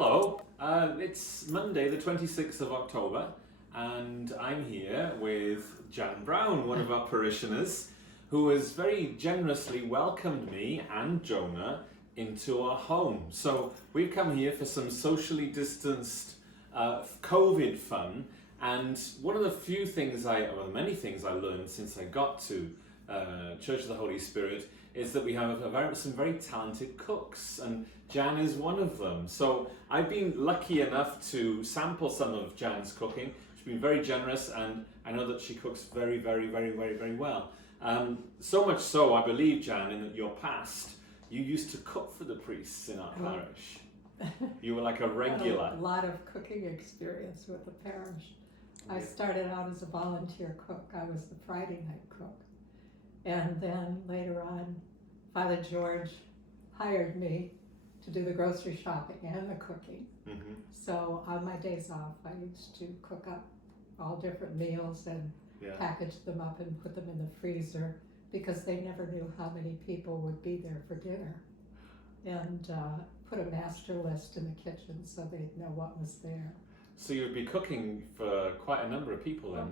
Hello, it's Monday the 26th of October and I'm here with Jan Brown, one of our parishioners, who has very generously welcomed me and Jonah into our home. So we've come here for some socially distanced COVID fun, and one of the many things I learned since I got to Church of the Holy Spirit is that we have some very talented cooks, and Jan is one of them. So I've been lucky enough to sample some of Jan's cooking. She's been very generous, and I know that she cooks very, very, very, very, very well. So much so, I believe, Jan, in your past, you used to cook for the priests in our parish. You were like a regular. A lot of cooking experience with the parish. I started out as a volunteer cook. I was the Friday night cook. And then later on, Father George hired me to do the grocery shopping and the cooking. Mm-hmm. So on my days off, I used to cook up all different meals and package them up and put them in the freezer, because they never knew how many people would be there for dinner. And put a master list in the kitchen so they'd know what was there. So you'd be cooking for quite a number of people then,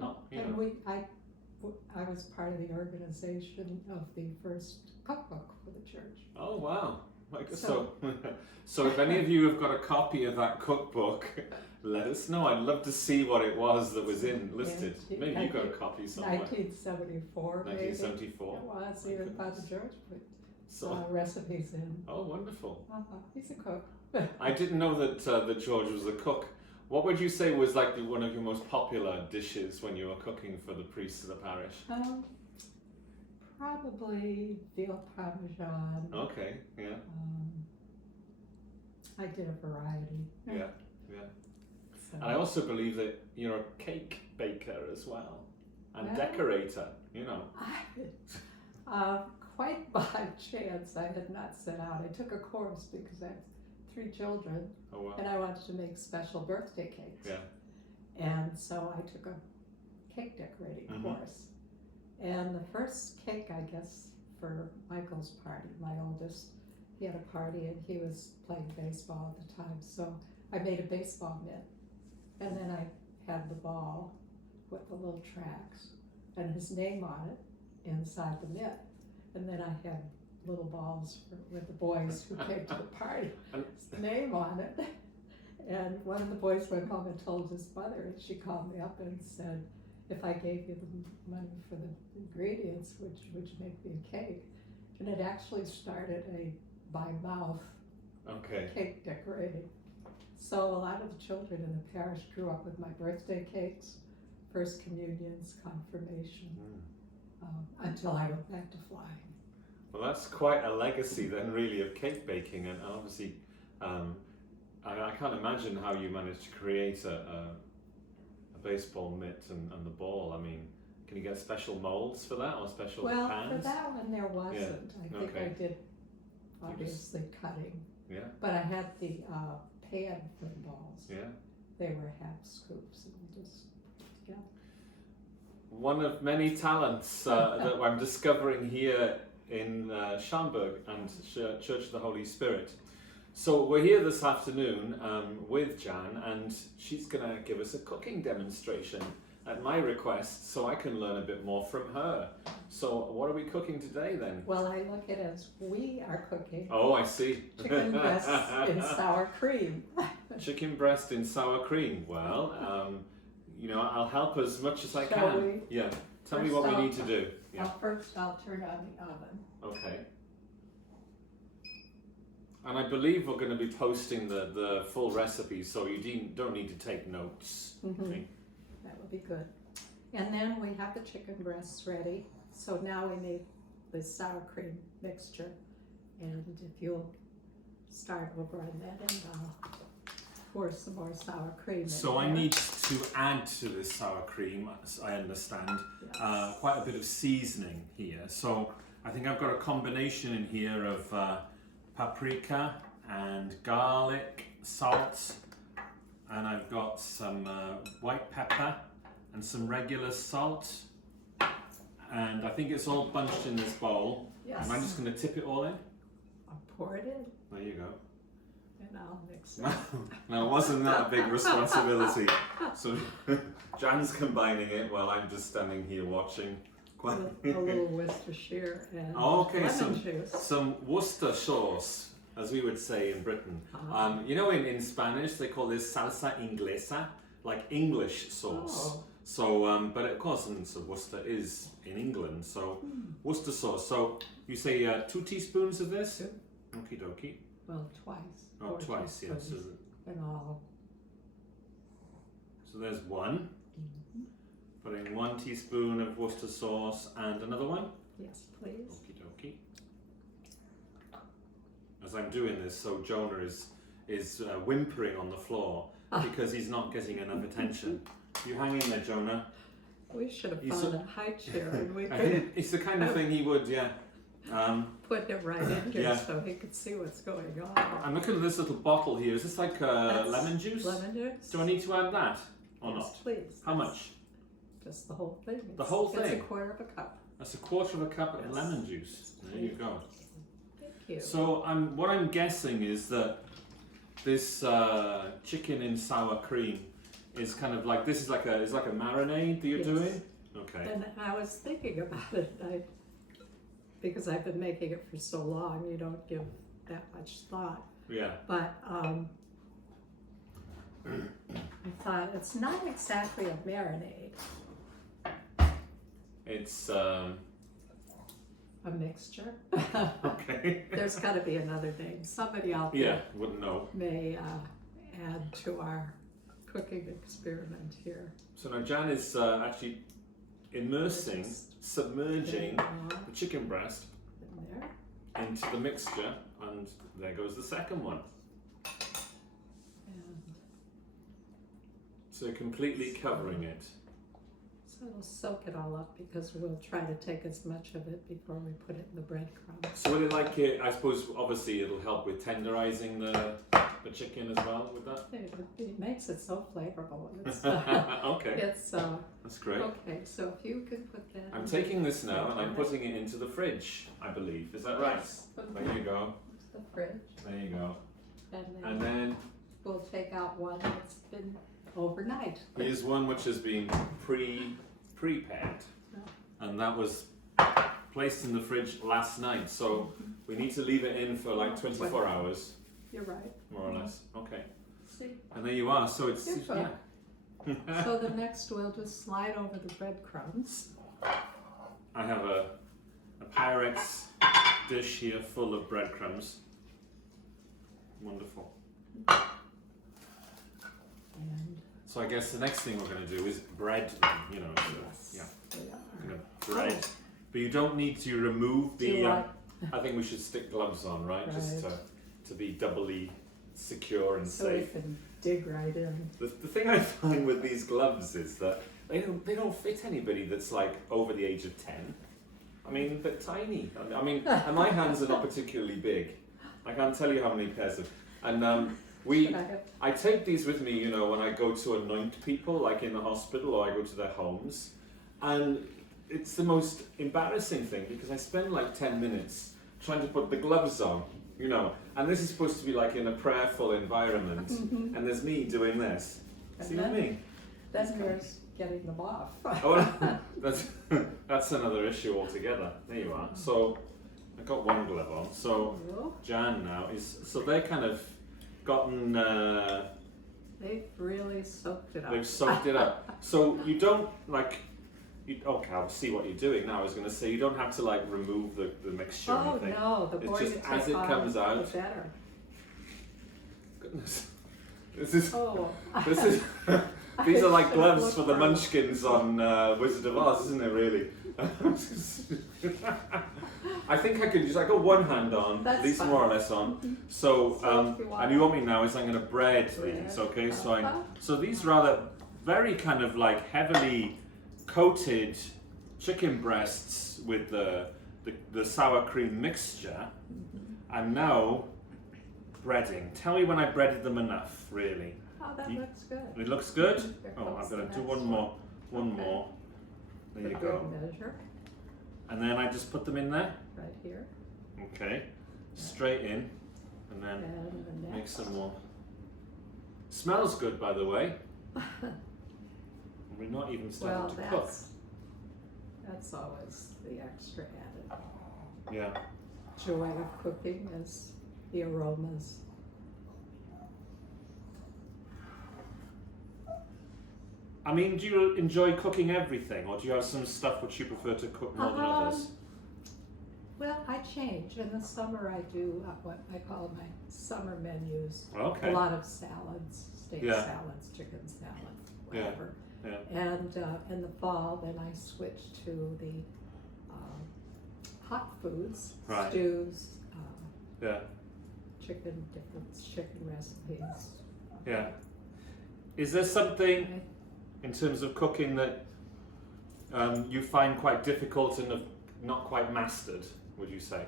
I was part of the organization of the first cookbook for the church. Oh wow! So if any of you have got a copy of that cookbook, let us know. I'd love to see what it was that was listed. Maybe you got a copy somewhere. 1974. 1974. It was. Even Father George put recipes in. Oh, wonderful! He's a cook. I didn't know that George was a cook. What would you say was like one of your most popular dishes when you were cooking for the priests of the parish? Probably veal parmesan. Okay, yeah. I did a variety. Yeah. So. And I also believe that you're a cake baker as well, and decorator, Quite by chance, I had not set out. I took a course because I have 3 children, and I wanted to make special birthday cakes. Yeah. And so I took a cake decorating course. And the first cake, I guess, for Michael's party, my oldest, he had a party and he was playing baseball at the time. So I made a baseball mitt, and then I had the ball with the little tracks and his name on it inside the mitt. And then I had little balls with the boys who came to the party, his name on it. And one of the boys went home and told his mother, and she called me up and said, if I gave you the money for the ingredients, would you make me a cake? And it actually started a by mouth cake decorating. So a lot of the children in the parish grew up with my birthday cakes, first communions, confirmation, until I went back to flying. Well, that's quite a legacy then, really, of cake baking, and obviously, I can't imagine how you managed to create a baseball mitt and the ball. I mean, can you get special molds for that, or special pans? Well, for that one there wasn't. I think I did, obviously, cutting. Yeah. But I had the pan for the balls. Yeah. They were half scoops, and we just put it together. One of many talents that I'm discovering here in Schaumburg and Church of the Holy Spirit. So we're here this afternoon with Jan, and she's going to give us a cooking demonstration at my request, so I can learn a bit more from her. So what are we cooking today then? Well, I look at it as we are cooking. Oh, I see. Chicken breast in sour cream. Chicken breast in sour cream. Well, I'll help as much as I Shall can. We? Yeah. Tell me what we need to do. Yeah. First, I'll turn on the oven. Okay. And I believe we're going to be posting the full recipe, so you don't need to take notes. Mm-hmm. Okay. That would be good. And then we have the chicken breasts ready. So now we need the sour cream mixture. And if you'll start over on that end, I'll pour some more sour cream. So I need to add to this sour cream, I understand, quite a bit of seasoning here. So I think I've got a combination in here of paprika and garlic, salt, and I've got some white pepper and some regular salt. And I think it's all bunched in this bowl. Yes. And I'm just going to tip it all in. I'll pour it in. There you go. and I'll mix it. Now, wasn't that a big responsibility? So, Jan's combining it while I'm just standing here watching. A little Worcestershire and lemon juice. Some Worcester sauce, as we would say in Britain. You know, in Spanish they call this salsa inglesa, like English sauce. Oh. So, but of course, so Worcester is in England, so Worcester sauce. So you say 2 teaspoons of this? Okie dokie. Well, twice. Oh, twice, yes. Yeah, in all. So there's 1. Putting 1 teaspoon of Worcester sauce and another one? Yes, please. Okie dokie. As I'm doing this, so Jonah is whimpering on the floor because he's not getting enough attention. You hang in there, Jonah. We should have found a high chair and we could. It's the kind of thing he would, yeah. Put him right in here so he could see what's going on. I'm looking at this little bottle here. Is this like lemon juice? Lemon juice. Do I need to add that or yes, not? Please. How much? Just the whole thing. The whole thing? It's a quarter of a cup. That's a quarter of a cup of lemon juice. There you go. Thank you. So what I'm guessing is that this chicken in sour cream is kind of like, this is like a marinade that you're doing? Okay. And I was thinking about it, because I've been making it for so long, you don't give that much thought. Yeah. But I thought it's not exactly a marinade. It's a mixture. Okay. There's got to be another name. Somebody out there wouldn't know. may add to our cooking experiment here. So now Jan is actually submerging the chicken breast into the mixture, and there goes the second one. And so completely covering it. So it'll soak it all up because we'll try to take as much of it before we put it in the breadcrumbs. So will it like it, I suppose obviously it'll help with tenderizing the chicken as well with that? It makes it so flavorful. It's, okay. It's, that's great. Okay, so if you could put that I'm taking this now and I'm putting it into the fridge, I believe. Is that right? Yes. There you go. Into the fridge. There you go. And then we'll take out one that's been overnight. Here's one which has been prepared, and that was placed in the fridge last night, so we need to leave it in for like 24 hours. You're right. More or less. Okay. See? And there you are. So it's So the next we'll just slide over the breadcrumbs. I have a Pyrex dish here full of breadcrumbs. Wonderful. And so I guess the next thing we're going to do is bread them, you know. So, we're going to bread. But you don't need to remove the... I think we should stick gloves on, right? Just to be doubly secure and safe. So we can dig right in. The thing I find with these gloves is that they don't fit anybody that's like over the age of 10. I mean, they're tiny. I mean, and my hands are not particularly big. I can't tell you how many pairs of... And I take these with me, you know, when I go to anoint people, like in the hospital, or I go to their homes. And it's the most embarrassing thing because I spend like 10 minutes trying to put the gloves on, you know, and this is supposed to be like in a prayerful environment, and there's me doing this. And see what I mean? Then there's getting them off. Oh, that's another issue altogether. There you are. So I got one glove on. So Jan now is, so they're kind of gotten... they've really soaked it up. They've soaked it up. So you don't like... okay, I'll see what you're doing now. I was going to say you don't have to like remove the mixture or anything. No, the more it's just you take as it comes out. the better. Goodness, this is I these are like should gloves look for the for munchkins on Wizard of Oz, isn't it? Really. I think I could use. I got one hand on, That's at least fine. more or less on. So, and you want me now is I'm going to bread Bread. these. Okay, so these rather very kind of like heavily coated chicken breasts with the sour cream mixture, and now breading. Tell me when I breaded them enough, really. Oh, that looks good. It looks good? Here Oh, comes I'm going the to do next one more. One more. There The you good go. measure And then I just put them in there. right here. Okay. Straight in. and then make some more. Smells good, by the way. We're not even starting to cook. That's always the extra added joy of cooking is the aromas. I mean, do you enjoy cooking everything, or do you have some stuff which you prefer to cook more than others? Well, I change. In the summer, I do what I call my summer menus. Okay. A lot of salads, steak salads, chicken salad, whatever. Yeah. And in the fall, then I switch to the hot foods, stews, different chicken recipes. Yeah. Is there something in terms of cooking that you find quite difficult and have not quite mastered, would you say?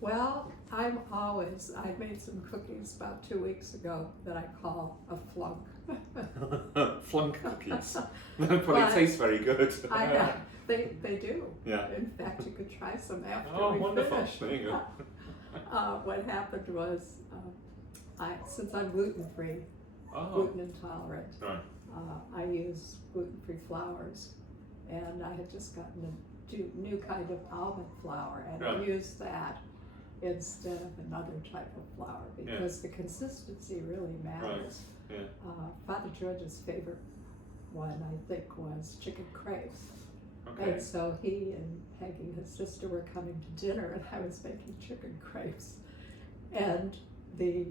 Well, I made some cookies about 2 weeks ago that I call a flunk. Flunk cookies. But it tastes very good. They do. Yeah. In fact, you could try some after we wonderful. finish. There you go. What happened was, since I'm gluten-free, gluten intolerant, I use gluten-free flours, and I had just gotten a new kind of almond flour, and I used that instead of another type of flour because the consistency really matters. Right. Father George's favorite one, I think, was chicken crepes. Okay. And so he and Peggy, his sister, were coming to dinner, and I was making chicken crepes. And the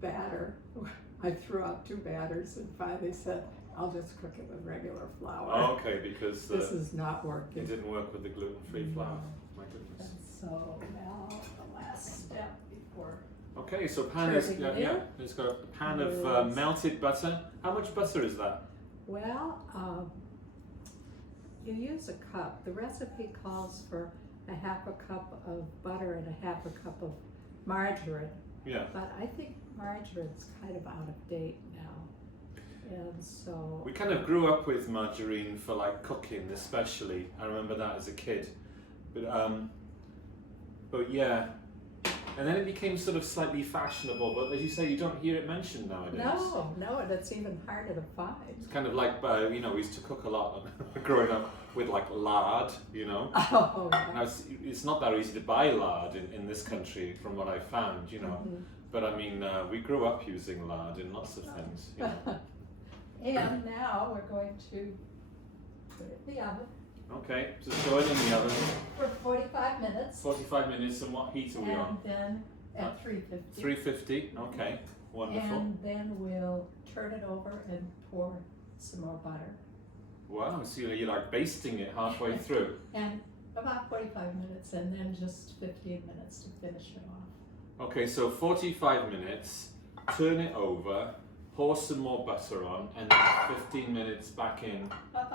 batter, I threw out 2 batters and finally said, I'll just cook it with regular flour. Oh, okay, because this is not working. It didn't work with the gluten-free flour. My goodness. And so now the last step before. Okay, so pan is it's got a pan of melted butter. How much butter is that? Well, you use a cup. The recipe calls for a half a cup of butter and a half a cup of margarine. Yeah. But I think margarine's kind of out of date now. And so we kind of grew up with margarine for like cooking, especially. I remember that as a kid. But yeah. And then it became sort of slightly fashionable, but as you say, you don't hear it mentioned nowadays. No, and it's even harder to find. It's kind of like, we used to cook a lot growing up with like lard, Oh, yeah. Now it's not that easy to buy lard in this country from what I found, Mm-hmm. But I mean, we grew up using lard in lots of things, And now we're going to put it in the oven. Okay, so throw it in the oven. For 45 minutes. 45 minutes, and what heat are we on? And then at 350. 350, okay, wonderful. And then we'll turn it over and pour some more butter. Wow, so you're like basting it halfway through. And about 45 minutes, and then just 15 minutes to finish it off. Okay, so 45 minutes, turn it over, pour some more butter on, and then 15 minutes back in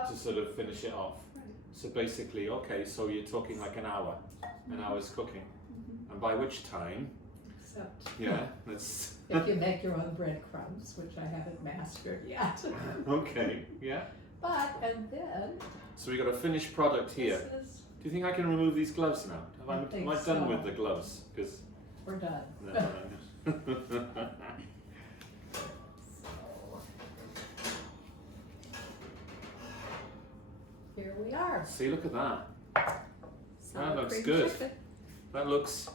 to sort of finish it off. So basically, okay, so you're talking like an hour's cooking. Mm-hmm. And by which time, Except that's... if you make your own breadcrumbs, which I haven't mastered yet. Okay, yeah. And then... So we got a finished product here. Do you think I can remove these gloves now? Am I done with the gloves? Because we're done. Here we are. See, look at that. That looks Cream good. chicken. That looks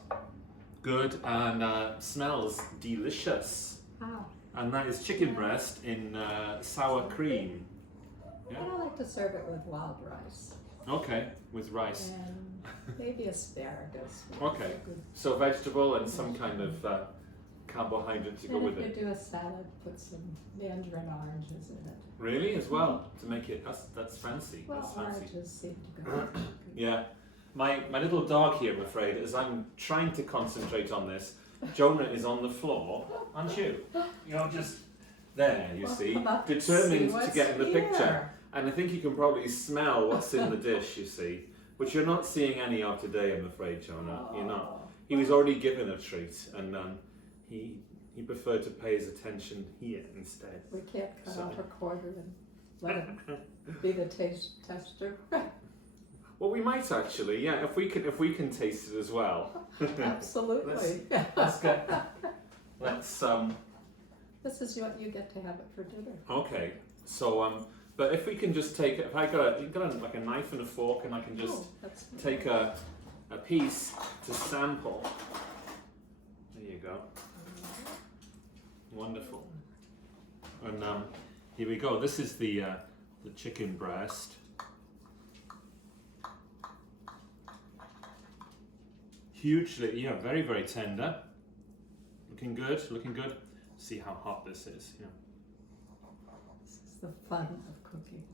good and smells delicious. Wow. And that is chicken breast in sour cream. Yeah. And I like to serve it with wild rice. Okay, with rice. And maybe asparagus. Okay, so vegetable and some kind of carbohydrate to go with it. If you do a salad, put some mandarin oranges in it. Really, as well, to make it, that's fancy. Well, that's fancy. oranges seem to go. Yeah. My little dog here, I'm afraid, as I'm trying to concentrate on this, Jonah is on the floor, aren't you? You're just there, you see, determined to get in the picture. And I think you can probably smell what's in the dish, you see, which you're not seeing any of today, I'm afraid, Jonah. You're not. He was already given a treat, and he preferred to pay his attention here instead. We can't cut off a quarter and let him be the taste tester. Well, we might actually, yeah. If we can taste it as well. Absolutely. let's get. Let's. This is what you get to have it for dinner. Okay. So but if we can just take, if I got like a knife and a fork, and I can just take a piece to sample. There you go. Wonderful. And here we go. This is the chicken breast. Hugely, yeah, very, very tender. Looking good, looking good. See how hot this is. Yeah. This is the fun of cooking.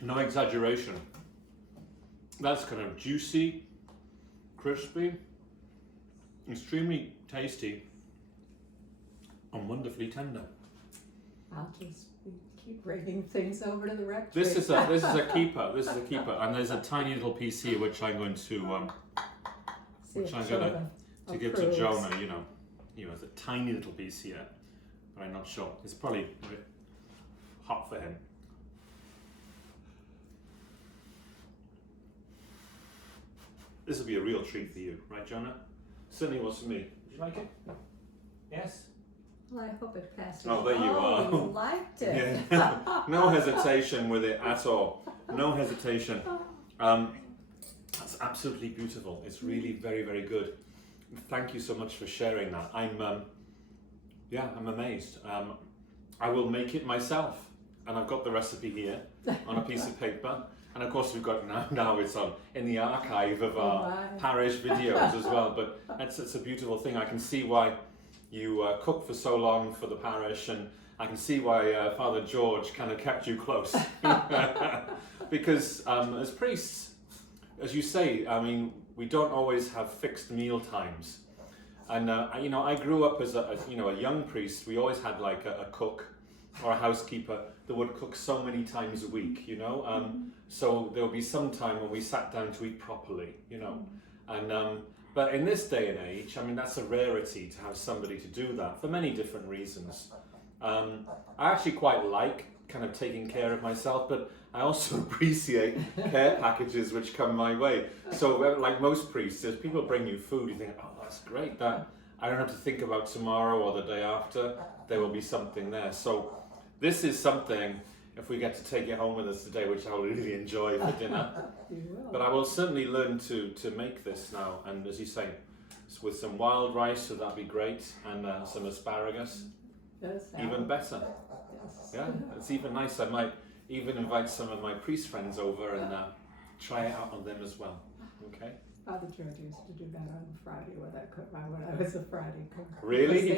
No exaggeration. That's kind of juicy, crispy, extremely tasty, and wonderfully tender. I'll just keep bringing things over to the rectory. This is a keeper. This is a keeper, and there's a tiny little piece here which I'm going to give to Jonah. You know, there's a tiny little piece here, but I'm not sure. It's probably a bit hot for him. This will be a real treat for you, right, Jonah? Certainly was for me. Did you like it? Yes? Well, I hope it passes. Oh, there you are. You liked it. Yeah. No hesitation with it at all. No hesitation. That's absolutely beautiful. It's really very, very good. Thank you so much for sharing that. I'm amazed. I will make it myself, and I've got the recipe here on a piece of paper. And of course we've got now it's on in the archive of our parish videos as well. But it's a beautiful thing. I can see why you cooked for so long for the parish, and I can see why Father George kind of kept you close. Because as priests, as you say, I mean, we don't always have fixed meal times. And I grew up as a young priest. We always had like a cook or a housekeeper that would cook so many times a week, so there would be some time when we sat down to eat properly, and but in this day and age, I mean, that's a rarity to have somebody to do that for many different reasons. I actually quite like kind of taking care of myself, but I also appreciate care packages which come my way. So like most priests, as people bring you food, you think, oh, that's great, that I don't have to think about tomorrow or the day after, there will be something there. So this is something, if we get to take it home with us today, which I'll really enjoy for dinner. You will. But I will certainly learn to make this now. And as you say, with some wild rice, so that'd be great, and some asparagus, even better. Yes. Yeah, it's even nice. I might even invite some of my priest friends over and try it out on them as well. Okay. Father George used to do that on Friday when I was a Friday cook. Really?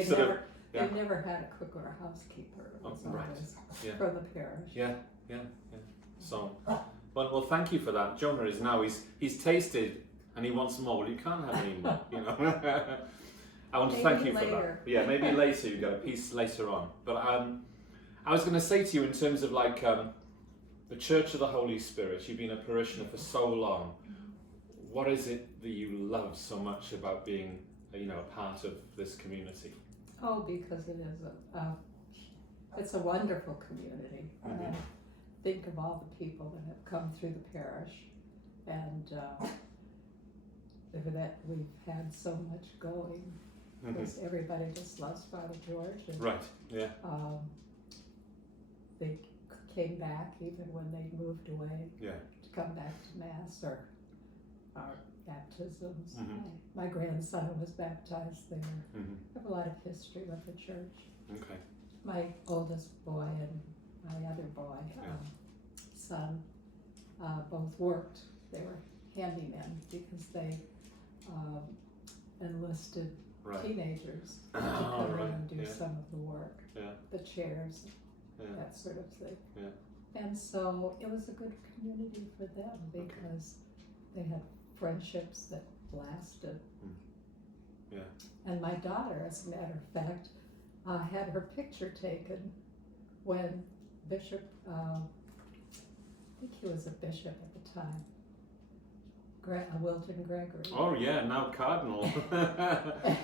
They've never had a cook or a housekeeper. It was always from the parish. Yeah. So, well, thank you for that. Jonah is now, he's tasted and he wants more. Well, you can't have any more, I want to thank you for that. Yeah, maybe later, you got a piece later on. But I was going to say to you in terms of like the Church of the Holy Spirit, you've been a parishioner for so long. What is it that you love so much about being, a part of this community? Oh, because it is it's a wonderful community. Mm-hmm. Think of all the people that have come through the parish, and that we've had so much going. Because everybody just loves Father George. And, right. Yeah. They came back even when they moved away. Yeah. To come back to Mass or our baptisms. Mm-hmm. My grandson was baptized there. Mm-hmm. I have a lot of history with the church. Okay. My oldest boy and my other boy, son, both worked. They were handymen because they enlisted teenagers to come in and do some of the work, the chairs, that sort of thing. Yeah. And so it was a good community for them because they had friendships that lasted. Yeah. And my daughter, as a matter of fact, had her picture taken when Bishop, I think he was a bishop at the time, Wilton Gregory. Oh yeah, now Cardinal.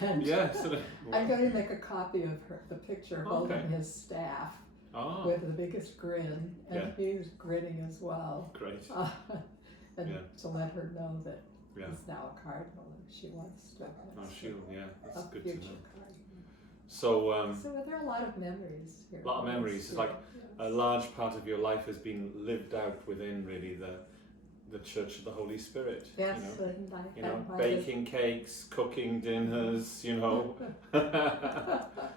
And yeah, sort of. I'm going to make a copy of the picture holding his staff with the biggest grin, and he's grinning as well. Great. And to let her know that he's now a cardinal and she wants to. That's good to know. Cardinal. So there are a lot of memories here. A lot of memories. Like a large part of your life has been lived out within really the Church of the Holy Spirit. Yes, you know, baking cakes, cooking dinners, you know,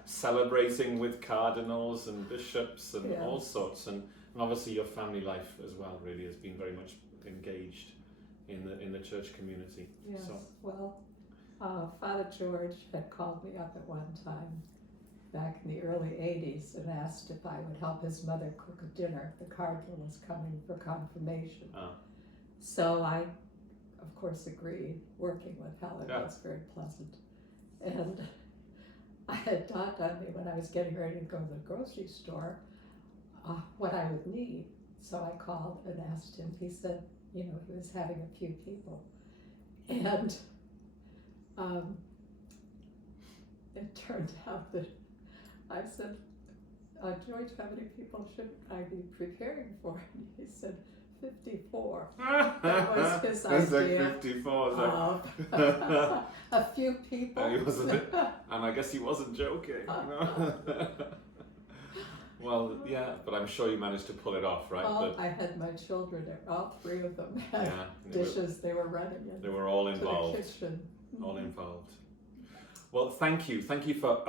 celebrating with cardinals and bishops and all sorts, and obviously your family life as well really has been very much engaged in the church community. Yes. Well, Father George had called me up at one time back in the early 80s and asked if I would help his mother cook a dinner. The cardinal was coming for confirmation. So I, of course, agreed. Working with Helen was very pleasant. And I had dawned on me when I was getting ready to go to the grocery store what I would need. So I called and asked him. He said, you know, he was having a few people. And it turned out that I said, George, how many people should I be preparing for? And he said, 54. That was his idea. Like 54. A few people. And I guess he wasn't joking. Well, yeah, but I'm sure you managed to pull it off, right? I had my children, all three of them had dishes they were running in. They were all involved. To the kitchen. All involved. Well, thank you. Thank you for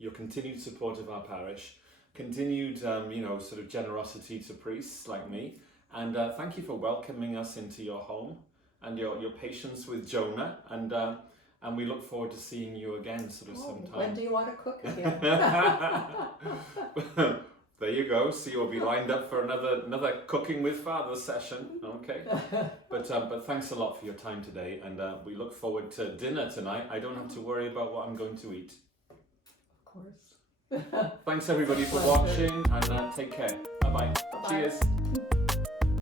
your continued support of our parish, continued, sort of generosity to priests like me, and thank you for welcoming us into your home and your patience with Jonah, and we look forward to seeing you again sort of sometime. When do you want to cook again? There you go. So you'll be lined up for another Cooking with Father session. Okay. But thanks a lot for your time today, and we look forward to dinner tonight. I don't have to worry about what I'm going to eat. Of course. Thanks everybody for watching, and take care. Bye-bye. Cheers.